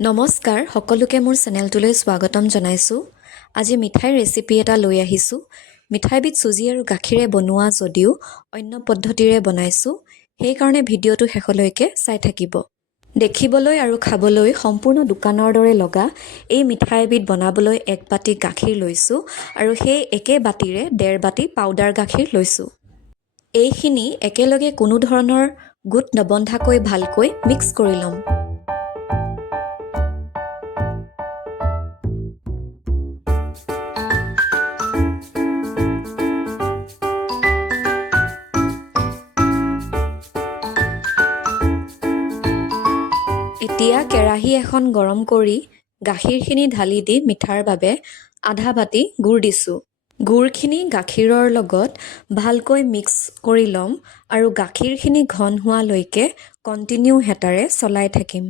নমস্কাৰ সকলোকে মোৰ চেনেলটোলৈ স্বাগতম জনাইছোঁ। আজি মিঠাইৰ ৰেচিপি এটা লৈ আহিছোঁ। মিঠাইবিধ চুজি আৰু গাখীৰে বনোৱা যদিও অন্য পদ্ধতিৰে বনাইছোঁ, সেইকাৰণে ভিডিঅ'টো শেষলৈকে চাই থাকিব। দেখিবলৈ আৰু খাবলৈ সম্পূৰ্ণ দোকানৰ দৰে লগা এই মিঠাইবিধ বনাবলৈ 1 বাটি গাখীৰ লৈছোঁ আৰু সেই একে বাটিৰে 1.5 বাটি পাউডাৰ গাখীৰ লৈছোঁ। এইখিনি একেলগে কোনো ধৰণৰ গোট নবন্ধাকৈ ভালকৈ মিক্স কৰি ল'ম। এতিয়া কেৰাহী এখন গৰম কৰি গাখীৰখিনি ঢালি দি মিঠাৰ বাবে আধা বাটি গুড় দিছোঁ। গুড়খিনি গাখীৰৰ লগত ভালকৈ মিক্স কৰি ল'ম আৰু গাখীৰখিনি ঘন হোৱালৈকে কণ্টিনিউ হেতাৰে চলাই থাকিম।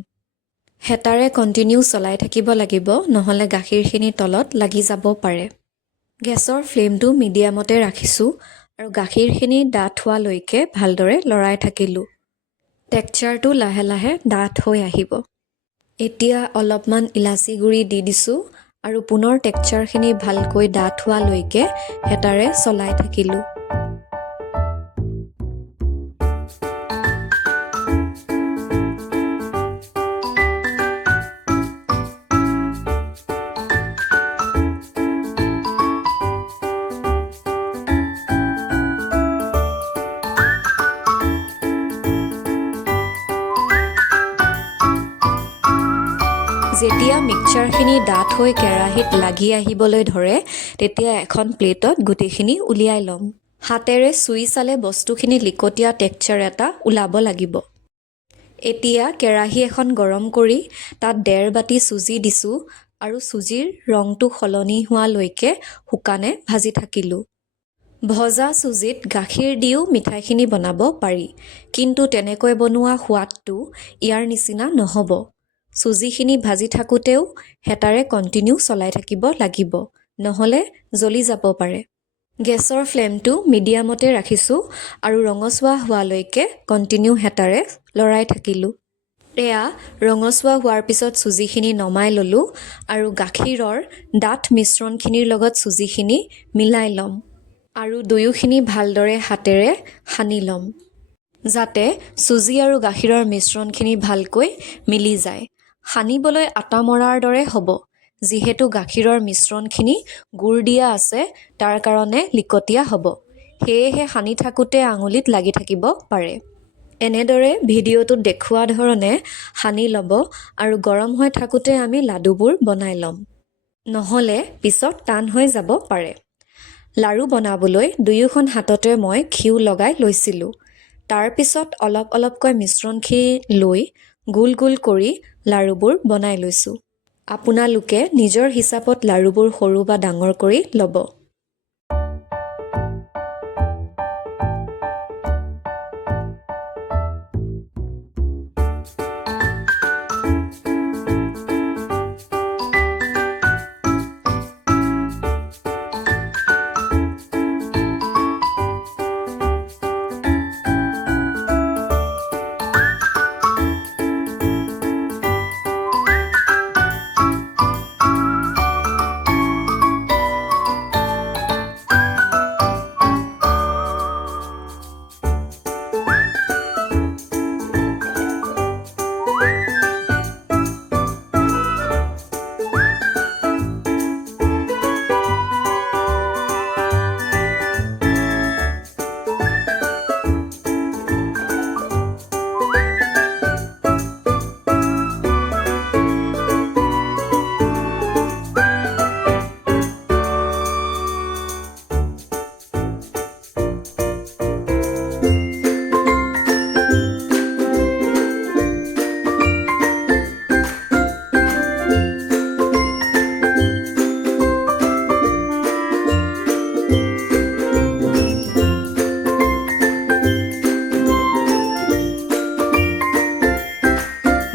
হেতাৰে কণ্টিনিউ চলাই থাকিব লাগিব, নহ'লে গাখীৰখিনি তলত লাগি যাব পাৰে। গেছৰ ফ্লেমটো মিডিয়ামতে ৰাখিছোঁ আৰু গাখীৰখিনি ডাঠ হোৱালৈকে ভালদৰে লৰাই থাকিলোঁ। টেক্সচাৰটো লাহে লাহে ডাঠ হৈ আহিব। এতিয়া অলপমান ইলাচি গুড়ি দি দিছোঁ আৰু পুনৰ টেক্সচাৰখিনি ভালকৈ ডাঠ হোৱালৈকে হেতাৰে চলাই থাকিলোঁ। যেতিয়া মিক্সচাৰখিনি ডাঠ হৈ কেৰাহীত লাগি আহিবলৈ ধৰে, তেতিয়া এখন প্লেটত গোটেইখিনি উলিয়াই ল'ম। হাতেৰে চুই চালে বস্তুখিনি লিকটীয়া টেক্সচাৰ এটা ওলাব লাগিব। এতিয়া কেৰাহী এখন গৰম কৰি তাত 1.5 বাটি চুজি দিছোঁ আৰু চুজিৰ ৰংটো সলনি হোৱালৈকে শুকানে ভাজি থাকিলোঁ। ভজা চুজিত গাখীৰ দিও মিঠাইখিনি বনাব পাৰি, কিন্তু তেনেকৈ বনোৱা সোৱাদটো ইয়াৰ নিচিনা নহ'ব। চুজিখিনি ভাজি থাকোঁতেও হেতাৰে কণ্টিনিউ চলাই থাকিব লাগিব, নহ'লে জ্বলি যাব পাৰে। গেছৰ ফ্লেমটো মিডিয়ামতে ৰাখিছোঁ আৰু ৰঙচুৱা হোৱালৈকে কণ্টিনিউ হেতাৰে লৰাই থাকিলোঁ। এয়া ৰঙচুৱা হোৱাৰ পিছত চুজিখিনি নমাই ল'লোঁ আৰু গাখীৰৰ ডাঠ মিশ্ৰণখিনিৰ লগত চুজিখিনি মিলাই ল'ম আৰু দুয়োখিনি ভালদৰে হাতেৰে সানি ল'ম, যাতে চুজি আৰু গাখীৰৰ মিশ্ৰণখিনি ভালকৈ মিলি যায়। সানিবলৈ আটা মৰাৰ দৰে হ'ব, যিহেতু গাখীৰৰ মিশ্ৰণখিনি গুড় দিয়া আছে, তাৰ কাৰণে লিকটীয়া হ'ব। সেয়েহে সানি থাকোঁতে আঙুলিত লাগি থাকিব পাৰে। এনেদৰে ভিডিঅ'টোত দেখুওৱা ধৰণে সানি ল'ব আৰু গৰম হৈ থাকোঁতে আমি লাডুবোৰ বনাই ল'ম, নহ'লে পিছত টান হৈ যাব পাৰে। লাৰু বনাবলৈ দুয়োখন হাততে মই ঘিউ লগাই লৈছিলোঁ। তাৰ পিছত অলপ অলপকৈ মিশ্ৰণখিনি লৈ গোল গোল কৰি লাৰুবোৰ বনাই লৈছোঁ। আপোনালোকে নিজৰ হিচাপত লাৰুবোৰ সৰু বা ডাঙৰ কৰি ল'ব।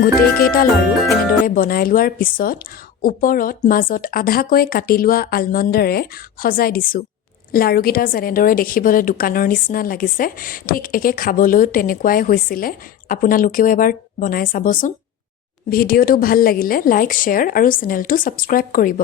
গোটেইকেইটা লাৰু এনেদৰে বনাই লোৱাৰ পিছত ওপৰত মাজত আধাকৈ কাটি লোৱা আলমণ্ডেৰে সজাই দিছোঁ। লাৰুকেইটা যেনেদৰে দেখিবলৈ দোকানৰ নিচিনা লাগিছে, ঠিক একে খাবলৈও তেনেকুৱাই হৈছিলে। আপোনালোকেও এবাৰ বনাই চাবচোন। ভিডিঅ'টো ভাল লাগিলে লাইক, শ্বেয়াৰ আৰু চেনেলটো ছাবস্ক্ৰাইব কৰিব।